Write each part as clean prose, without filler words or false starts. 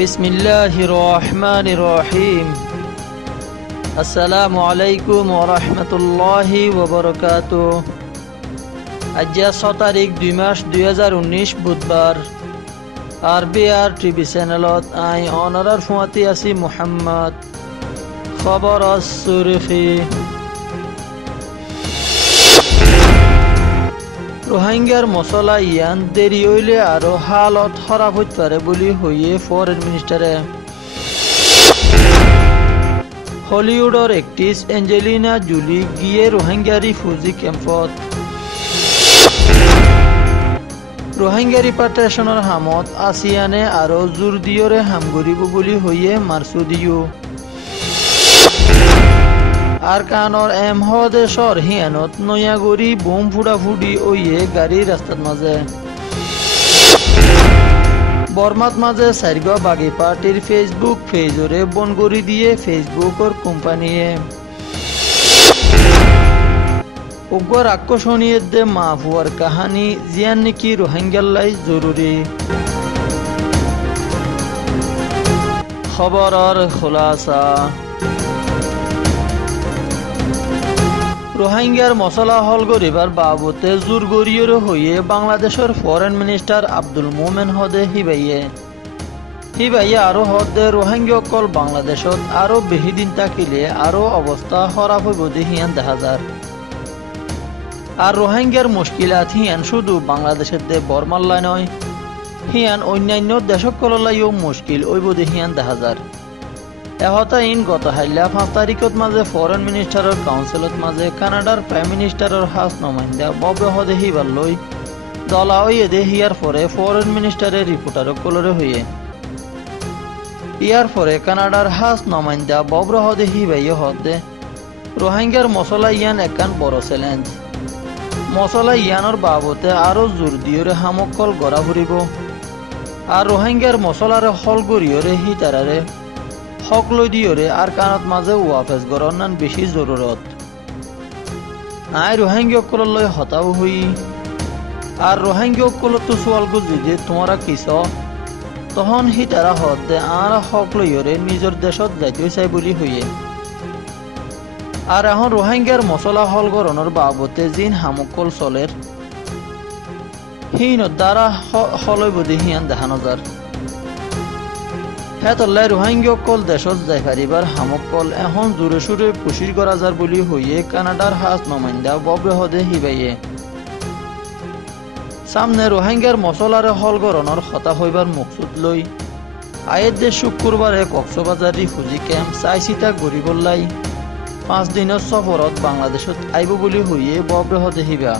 বিসমিল্লাহির রহমানির রহিম। আসসালামু আলাইকুম ওয়া রাহমাতুল্লাহি ওয়া বারাকাতুহু। আজ 6 তারিখ 2 মাস 2019 বুধবার। আরবিআর টিভি চ্যানেলত আই অনারার ফুয়াতি আছি মুহাম্মদ। খবর সুরখি। রোহিঙ্গার মশলা ইয়ান দেরি হইলে আরো হালত খারাপ হইতে পারে বলি হইয়ে ফরেন মিনিস্টারে। হলিউডর একট্রেস এঞ্জেলিনা জুলি গিয়ে রোহিঙ্গা রিফিউজি ক্যাম্পত। রোহিঙ্গা রিপাট্রিয়েশনের হামত আসিয়ানে আরো জোর দিয়রে হাম করিব বলি হইয়ে মারসুদিও। আর কানর দেশর হিয়ানত নয়াগরি বোম ফুটাফুটি ওইয়ে গাড়ি রাস্তার মাঝে। বর্মাত মাঝে সার্গ বাগি পার্টির ফেসবুক পেজরে বন করে দিয়ে ফেসবুকর কোম্পানিয়ে উগ্র আকর্ষণীয় দে মাফুয়ার কাহানি জিয়ান নাকি রোহিঙ্গাল্লাই জরুরি। খবরের খোলাসা। রোহিঙ্গার মশলা হল গরিবার বাবতে জোর গরিয়র হইয়ে বাংলাদেশের ফরেন মিনিস্টার আব্দুল মোমেন হদে হিবাইয়ে আরো হদে রোহিঙ্গা অকল বাংলাদেশত আরো বেশি দিন থাকিলে আরো অবস্থা খারাপ হইব হিয়ান দেখা যার। আর রোহিঙ্গার মুশকিলাত হিয়ান শুধু বাংলাদেশের দে বর্মাল্লাই নয়, হিয়ান অন্যান্য দেশকললাইও মুশকিল ওইব হিয়ান দেখা যার। এহতাইন গত হাইলা 5 তারিখত মাঝে ফরেন মিনিস্টারের কাউন্সিলত মাঝে কানাডার প্রাইম মিনিস্টারের হাস নমাইন্দা ববে হদে হিবার লই দলা ওইদে হিয়ার পরে ফরেন মিনিস্টারের রিপোর্টারক কলরে হইয়ে ইয়ার পরে কানাডার হাস নমাইন্দা বব্র হদে হিবাইয়ে হদে রোহিঙ্গার মশলা ইয়ান একান বড় চ্যালেঞ্জ। মশলা ইয়ানোর বাবতে আরো জোর দিয়রে হামকল গড়া ফুরিব। আর রোহিঙ্গার মশলারে হল গড়িয়রে হিতারারে হক লই দিয়রে আর কানত মাঝে ওয়াফেস গড়ার নান বেশি জরুরত। আই রোহিঙ্গা লই হতাও হই। আর রোহিঙ্গা তো সোয়াল যদি তোমরা কিস তখন হিতারা হদে আর হক লইয়রে নিজের দেশত যাইতে চাই বলি হইয়ে। আর এখন রোহিঙ্গার মশলা হল গড়নের বাবতে জিন হামকল চলের হিন দ্বারা হলই বদি হিয়ান দেখানো যার। হেতল্লাই রোহিঙ্গা কল দেশত যাই পারিবার হামকল এখন জোরে সুরে পুশির করা যার বলি হইয়ে কানাডার হাস নমাইন্দা বব্রে হদে হিবাইয়ে সামনে রোহিঙ্গার মশলারে হল গড়নের হতা হইবার মকসুদ লই আয়ের দে শুক্রবারে কক্সবাজার রিফিউজি ক্যাম্প চাইচিতা গড়িবল্লাই 5 দিনের সফরত বাংলাদেশত আইব বলি হইয়ে বব্রে হদে হিবা।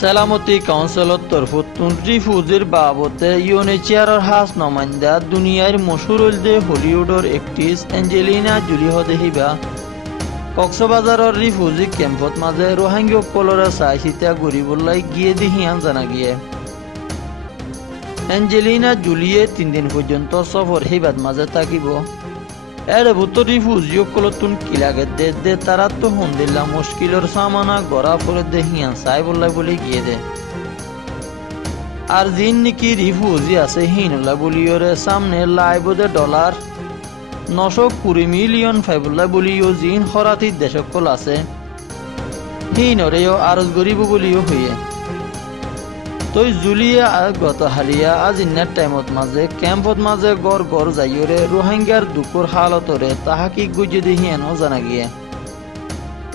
সালামতি কাউন্সিলত তরফতুন রিফিউজির বাবতে ইউএনএইচসিআরের হাস নমাইন্দা দুনিয়ার মশহুর দে হলিউডর একট্রেস এঞ্জেলিনা জুলি হদে হিবা কক্সবাজারের রিফিউজি ক্যাম্পত মাঝে রোহিঙ্গা কলরে চাইচিতা গড়িবল্লাই গিয়ে দিহিয়ান জানা গিয়ে। এঞ্জেলিনা জুলিয়ে 3 দিন পর্যন্ত সফর হিবাদ মাঝে থাকিব। এর ভূত রিফিউজি কলতুন কিলাগে দে তারা তো হন্দিল্লা মুশকিলের সামানা গড়া ফলে দে হিয়ান চাই বললাই বলি গিয়ে দে। আর জিন নাকি রিফিউজি আছে হিনলা বলিওরে সামনে লাইবদে $920 মিলিয়ন ফাইবুল্লাহ বলিও জিন হরাতির দেশকল আছে হিনরেও আরজ গরিব বলিও হইয়ে। তই জুলিয়ে গত হালিয়া আজিনার টাইমত মাঝে ক্যাম্পত মাঝে গড় যাইরে রোহিঙ্গার দুঃখর হালতরে তাহাকি গুজে দিহিয়ানো জানা গিয়ে।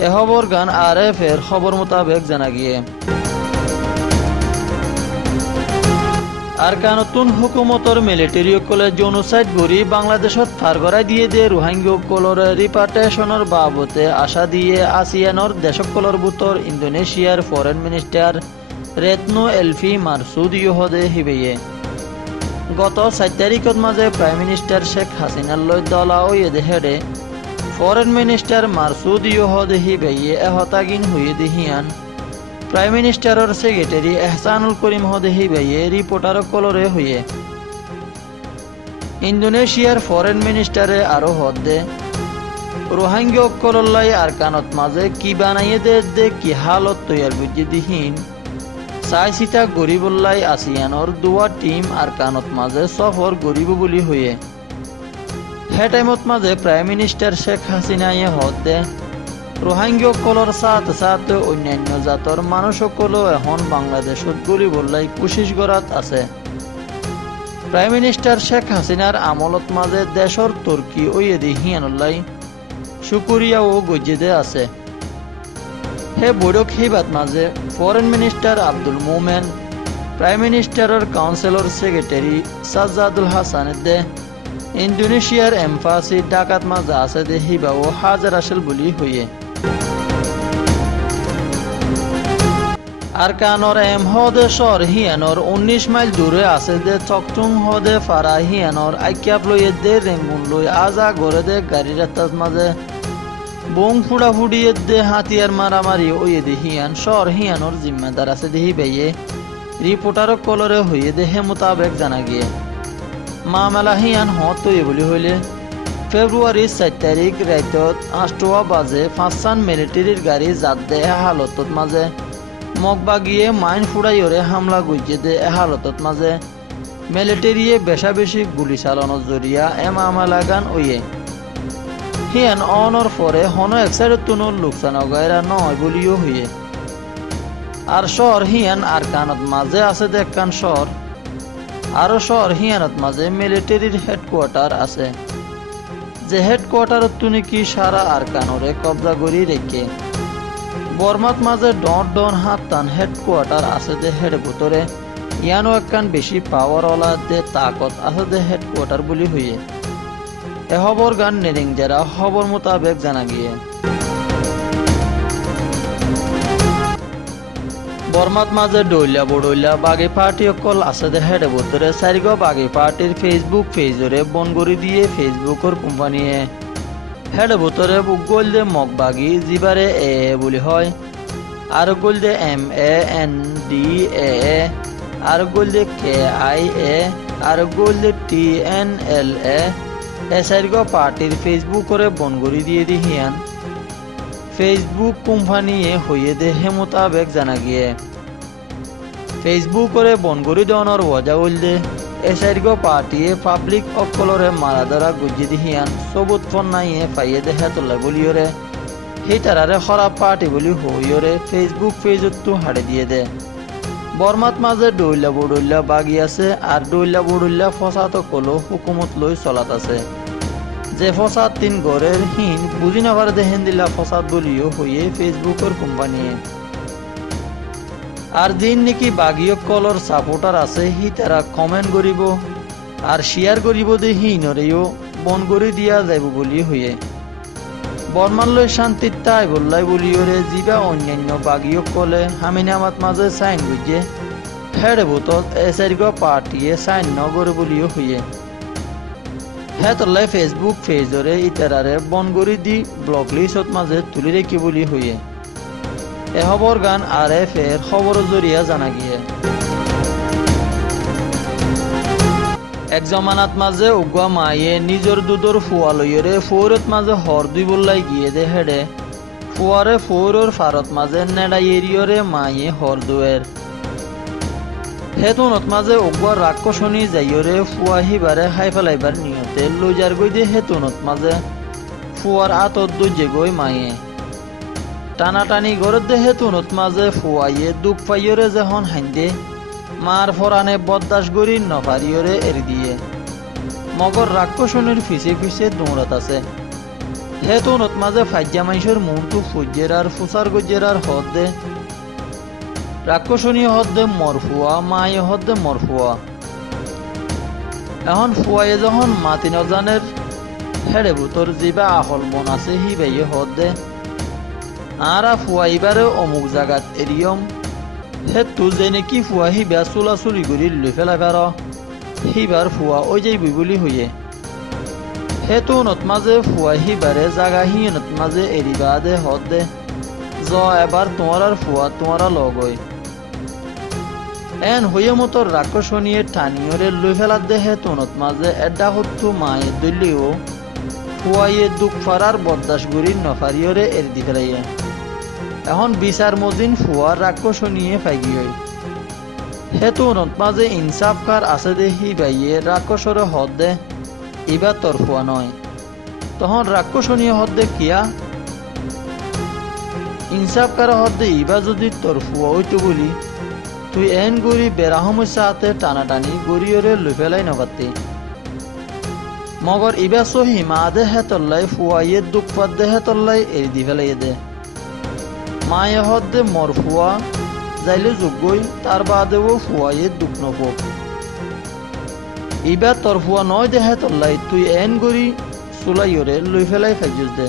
এ খবর গান RF এর খবর মোতাবেক জানা গিয়ে। আর নতুন হুকুমতর মিলিটারি কলে জেনোসাইড গড়ি বাংলাদেশত ফার করাই দিয়ে দে রোহিঙ্গা কলরে রিপাট্রিয়েশনের বাবতে আশা দিয়ে আসিয়ানর দেশকলর বুতর ইন্দোনেশিয়ার ফরেন মিনিস্টার রেতনো এলফি মারসুদিও হদে হিবাইয়ে গত 7 তারিখত মাঝে প্রাইম মিনিস্টার শেখ হাসিনার লই দলা ওইদে হেডে ফরেন মিনিস্টার মারসুদিও হদে হিবাইয়ে এহতাগিন হইয়ে দিহিয়ান প্রাইম মিনিস্টারের সেক্রেটারি এহসানুল করিম হদে হিবাইয়ে রিপোর্টার কলরে হইয়ে। ইন্দোনেশিয়ার ফরেন মিনিস্টারে আরো হদে রোহিঙ্গা কলল্লাই আর কানত মাঝে কি বানাইয়ে দে কি হালত তৈয়ার বুঝে দিহীন চাই চিতা গরিবল্লাই আসিয়ানোর দুয়া টিম আর কানত মাঝে সফর গরিব বলি হয়ে হে টাইমত মাঝে প্রাইম মিনিস্টার শেখ হাসিনায়ে হদ দে রোহিঙ্গাসকলৰ সাথে সাথে অন্যান্য জাতৰ মানুহসকলেও এখন বাংলাদেশত গরিবল্লাই কোশিশ কৰাত আছে। প্রাইম মিনিস্টার শেখ হাসিনার আমলত মাঝে দেশর তুর্কি ওয়েদি হিয়ানুল্লাই শুকুরিয়া ও গজ্জিদে আছে। হে বৈঠক হিবাত মাঝে foreign minister Abdul Momen, prime মিনিস্টারের কাউন্সিলর সেক্রেটারি সাজ্জাদুল হাসান দে ইন্দোনেশিয়ার এম্বাসি ঢাকাত মাঝে আছে দে হিবাও হাজার আসল বলি হইয়ে আর কানর এম হদে শহর হিয়ানোর 19 মাইল দূরে আছে দে চকচুং হদে ফারা হিয়ানোর আইক্যাপ লইয়ে দে রেঙ্গুন লই আজা গড়ে দে গাড়ি রাস্তার মাঝে বোম ফুড়া ফুড়িয়ে দে হাতিয়ার মারামারি ওয়ে দে হিয়ান শহর হিয়ানোর জিম্মেদার আছে দেহি বেয়ে রিপোর্টারও কলরে হইয়ে দে হে মোতাবেক জানা গিয়ে মামলা হিয়ান হত তৈরি বলি হইলে ফেব্রুয়ারি 4 তারিখ রাইতত 8টা বাজে 5 মিলিটারির গাড়ি জাত দে হালতত মাঝে মগবাগিয়ে মাইন ফুড়াইরে হামলা গুজে দে হালতত মাঝে মিলিটারিয়ে বেশা বেশি গুলি চালানোর জরিয়া মামলাগান ওয়ে হিয়ান অনর পরে হন এক সাইড তুনুর লোকসান গায়রা নয় বলিও হইয়ে আর শহর হিয়ান আর কানত মাঝে আছে দেখান শহর আরো শহর হিয়ানত মাঝে মিলিটারির হেডকোয়ার্টার আছে যে হেডকোয়ার্টার তুনি কি সারা আর কানরে কবজা করি রেখে বর্মাত মাঝে ডন ডন হাত টান হেডকোয়ার্টার আছে দে হেড ভিতরে ইয়ানো একখান বেশি পাওয়ার ওলা দে তাকত আছে দে হেডকোয়ার্টার বলি হইয়ে এ খবর গান নেরিং যারা খবর মোতাবেক জানা গিয়ে বর্মাত মাঝে ডইলা বড়ইলা বাগি পার্টি অকল আছে দে হেড ভিতরে চারিগ বাগি পার্টির ফেসবুক পেজরে বন করে দিয়ে ফেসবুকের কোম্পানিয়ে হেড ভিতরে গোল দে মগবাগি জিবারে এ বলি হয় আর গোল দে MANDA আর গোল দে KIA আর গোল দে TNLA এসাইরগ পার্টির ফেসবুক করে বন করে দিয়ে দি হিয়ান ফেসবুক কোম্পানিয়ে হইয়ে দে হে মোতাবেক জানা গিয়ে ফেসবুক করে বন করে দেওয়ানোর ওয়াজা উল্দে এসাইরগ পার্টিয়ে পাবলিক অকলরে মারা ধরা গুজি দি হিয়ান সবুত ফোন নাইয়ে পাইয়ে দে হেতলা বলিওরে সেই তারারে খরাব পার্টি বলি হইয়রে ফেসবুক পেজত তো হাড়ে দিয়ে দে বর্মাত মাঝে ডইলা বড়ইলা বাগি আছে আর ডইলা বড়ইলা ফসাত কলো হুকুমত লই চলাত আছে যে ফসাদ 3 গড়ের হিন বুঝি না পারে দেখেন দিলা ফসাদ বলিও হইয়ে ফেসবুকের কোম্পানিয়ে আর দিন নাকি বাগিয়ক কলর সাপোর্টার আছে হি তারা কমেন্ট করিব আর শেয়ার করিব দে হিনরেও বন করে দিয়া যাইব বলি হইয়ে বর্মানলৈ শান্তির তাই বললাই বলিওরে জিবা অন্যান্য বাগিয়ক কলে হামিনামাত মাঝে সাইন বুঝে হেড বোতল এসাইরগ পার্টিয়ে সাইন নগরে বলিও হইয়ে হেতলাই ফেসবুক পেজরে ইতারারে বন করে দি ব্লক লিস্টত মাঝে তুলি রেখি বলি হইয়ে এ খবর গান RF এর খবর জরিয়া জানা গিয়ে এক জমানাত মাঝে উগুয়া মায়ে নিজর দুধর ফুয়া লইরে ফৌরত মাঝে হর দুই বললাই গিয়ে দে হেডে ফুয়ারে ফৌরর ফারত মাঝে নেড়াই এরিয়রে মায়ে হর দুয়ের হেতুনত মাঝে উগুয়া রাক্ষসনী যাইরে ফুয়া হিবারে হাই ফেলাইবার নিয়তে লইজার গই দে হেতুনত মাঝে ফুয়ার আতত দুজে গই মায়ে টানাটানি গরত দে হেতুনত মাঝে ফুয়াইয়ে দুঃখ পাইয়রে যখন হাইন্দে মার ফরানে বদাস গরি নপারিয়রে এরি দিয়ে মগর রাক্ষসনীর ফিসে ফিসে দৌড়াত আছে হেতুনত মাঝে ফাজ্জা মাইসের মনটু ফুজ্জের আর ফুসার গজ্জের আর হদ দে রাক্ষসনী হদ দে মরফুয়া মায়ে হদ দে মরফুয়া এখন ফুয়াইয়ে যখন মাতি নজানের হেড়ে ভুতর জিবা আহল মন আছে হি বাইয়ে হদ দে আরা ফুয়াইবারে অমুক জাগাত এরিয়ম হেতু যে নাকি ফুয়া হিবা চুলাচুলি কৰি লৈ পেলাই পাৰ সিবাৰ ফুয়া ওই যাইবি বুলি হইয়ে হেতু নত মাঝে ফুয়া হিবারে জাগা হিনত মাঝে এরিবা দে হদ দে জ এবার তোমার আর ফুয়া তোমারা লগ হই এন হইয়ে মতর রাক্ষসনীয়ে টানিয়রে লৈ ফেলাত দে হেতু নত মাঝে এডা হতু মায়ে দলিও ফুয়াইয়ে দুঃখ ফারার বদাস গুড়ি নফারিয়রে এর দি ফেলাইয়ে এখন বিচার মদিন ফুয়ার রাক্ষসনীয়ে ফাইগি হই হেতু মাঝে ইনসাফকার আছে দে হি বাইয়ে রাক্ষসরে হদ দে ইবা তরফুয়া নয় তখন রাক্ষসনীয় হদ দে কিয়া ইনসাফকার হদ দে ইবা যদি তরফুয়া হইতো বলি তুই এন গড়ি বেড়া সমস্যা হাতে টানাটানি গড়িয়রে লই ফেলাই নপাতি মগর ইবা সহি মা দে হেতল্লাই ফুয়াইয়ে দুঃখ পাত দে হেতল্লাই এরি দি ফেলাই দে মায়ে হদ দে মর ফুয়া যাইলে যোগ্যই তার বাদেও ফুয়াইয়ে দুঃখ নপোক ইবা তোর ফুয়া নয় দে হেতল্লাই তুই এন গড়ি চুলাইয়রে লই ফেলাই ফাইজুস দে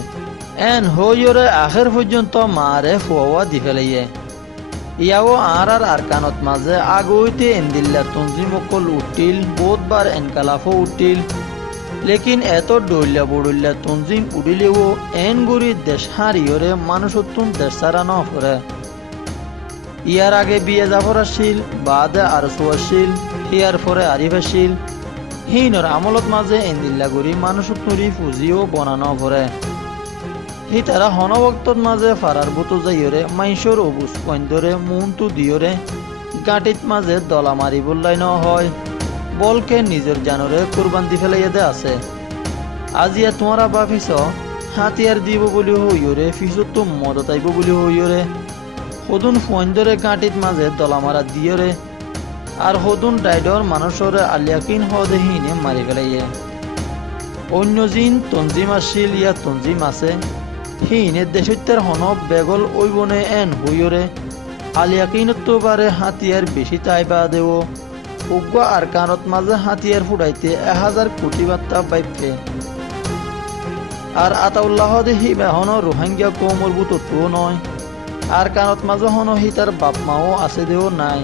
এন হইয়রে আখের পর্যন্ত মারে ফুয়া দি ফেলাইয়ে ইয়াও আর কানত মাঝে আগইতে এন্দিল্লা তঞ্জিমকল উঠিল বহুতবার এনকালাফও উঠিল লেকিন এত ডইল্লা বড়ইল্লা তঞ্জিম উঠিলেও এন গড়ি দেশ হারিয়রে মানুষত্তুন দেশ সারা ন করে ইয়ার আগে বিয়ে জাফর আসিল বাদে আরসু আসিল হিয়ার পরে আরিফ আসিল হিনর আমলত মাঝে এন্দিল্লা গড়ি মানুষত্তুরি ফুজিও বনানো করে হি তারা হনভক্তর মাঝে ফারার বুতো যাইয়রে মাইশর অবুজ কইন্দরে মুনটু দিয়রে গাঁটিত মাঝে দলা মারি বললাই ন হয় বলকে নিজের জানরে কুরবান দি ফেলাইয়া দে আছে আজিয়া তোমারা বাফিস হাতিয়ার দিব বলি হইয়রে ফিসত তো মদত আইব বলি হইয়রে সদুন ফইন্দরে গাঁটিত মাঝে দলা মারা দিয়রে আর সদুন ডাইডর মানুষরে আলিয়াকিন হদে হিনে মারি ফেলাইয়ে অন্য জিন তঞ্জিম আসিল ইয়া তঞ্জিম আছে হিনে দেশত্যার হনব বেগল ওইবনে এন হইয়রে আলিয়াকিনত বারে হাতিয়ার বেশি তাইবা দেও উগ্র আর কানত মাঝে হাতিয়ার ফুটাইতে 1000 কোটি বার্তা বাইপে আর আতাউল্লাহ দেহি বেহন রোহিঙ্গা কৌমর বুতো নয় আর কানত মাঝে হন হিতার বাপ মাও আছে দেও নাই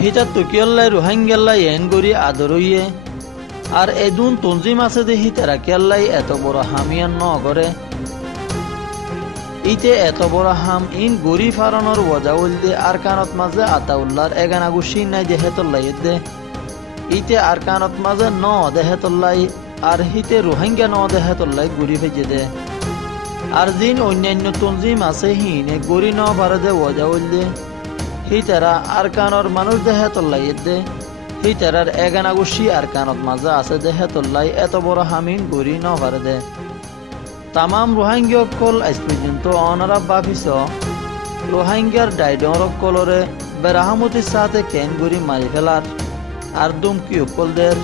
হিতার তকিয়াল্লাই রোহিঙ্গাল্লাই এন গড়ি আদরইয়ে আর এদুন তঞ্জিম আছে দেহি তারা কেল্লাই এত বড় হামিয়ান ন করে ইতে এত বড় হাম ইন গরি ফারানোর ওয়াজাউল দে আর কানত মাঝে আতাউল্লাহর এগানা গুশি নাই দেহেতল্লাই দে ইতে আর কানত মাঝে ন দেহেতল্লাই আর হিতে রোহিঙ্গা ন দেহেতল্লাই গরি ভেজে দে আর জিন অন্যান্য তঞ্জিম আছে হিনে গরি ন পারে দে ওয়াজাউল দে হি তারা আর কানর মানুষ দেহেতল্লাই দে হি তারার এগানা গুশি আর কানত মাঝে আছে দেহেতল্লাই এত বড় হামিন গরি ন পারে দে তামাম রোহিঙ্গা কল আজ পর্যন্ত অনারা বাফিস রোহিঙ্গার ডাইডর কলরে বেরাহামতির সাথে কেন গড়ি মারি ফেলার আর দুমকি অকলদের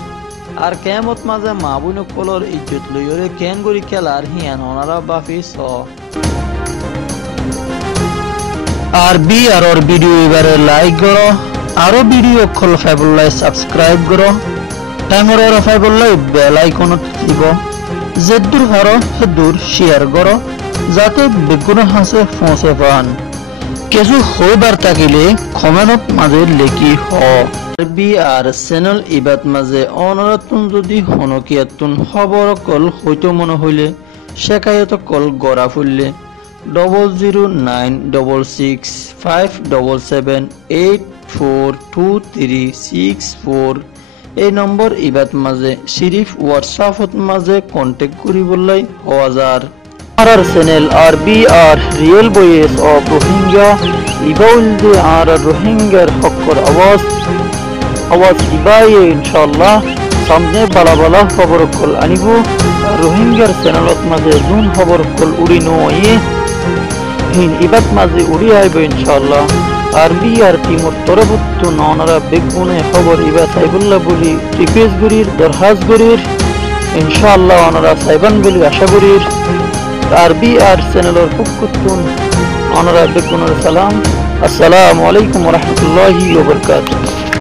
আর কেমত মাঝে মাবুন কলর ইজ্জত লইরে কেন গড়ি খেলার হিয়ান অনারা বাফিস আর বি আর ওর ভিডিও এবারে লাইক করো আরো ভিডিও কল ফাইবুল্লাহ সাবস্ক্রাইব করো হ্যাঙ্গর ফাইবুল্লাহ বেল আইকন দিব যেদুর হারো হেদুর শেয়ার করো যাতে বেগুন হাসে পৌঁছে পান কিছু হইবার থাকিলে কমেন্ট মাঝে লেখি হ বি আর চ্যানেল ইবাত মাঝে অনরাতুন যদি হনকিয়াতুন খবর কল হইতো মনে হইলে শেখায়ত কল গড়া ফুললে 0096577842364 এই নম্বর ইবাত মাঝে সিরিফ হোয়াটসঅ্যাপত মাঝে কন্টেক্ট করিবলাই হওয়া যার আর চ্যানেল আর বি আর রিয়েল ভয়েস অফ রোহিঙ্গা ইবাউল দে আর রোহিঙ্গার হকর আওয়াজ ইবাইয়ে ইনশাআল্লাহ সামনে বালা বালা খবর কল আনিব রোহিঙ্গার চ্যানেলত মাঝে জুন খবর কল উড়ি নয়ে হিন ইবাত মাঝে উড়ি আইব ইনশাআল্লাহ আরবি আর টিমর তরফত ননারা বেগুনে খবর ইবা সাইবুল্লাহ বলি রিকোয়েস্ট করির দরখাস্ত করির ইনশাআল্লাহ ওনারা সাইবান বলি আশা করির আরবি আর চ্যানেলের পক্ষতুন ওনারা বেগুনের সালাম আসসালামু আলাইকুম ওয়া রাহমাতুল্লাহি ওয়া বারাকাতুহু।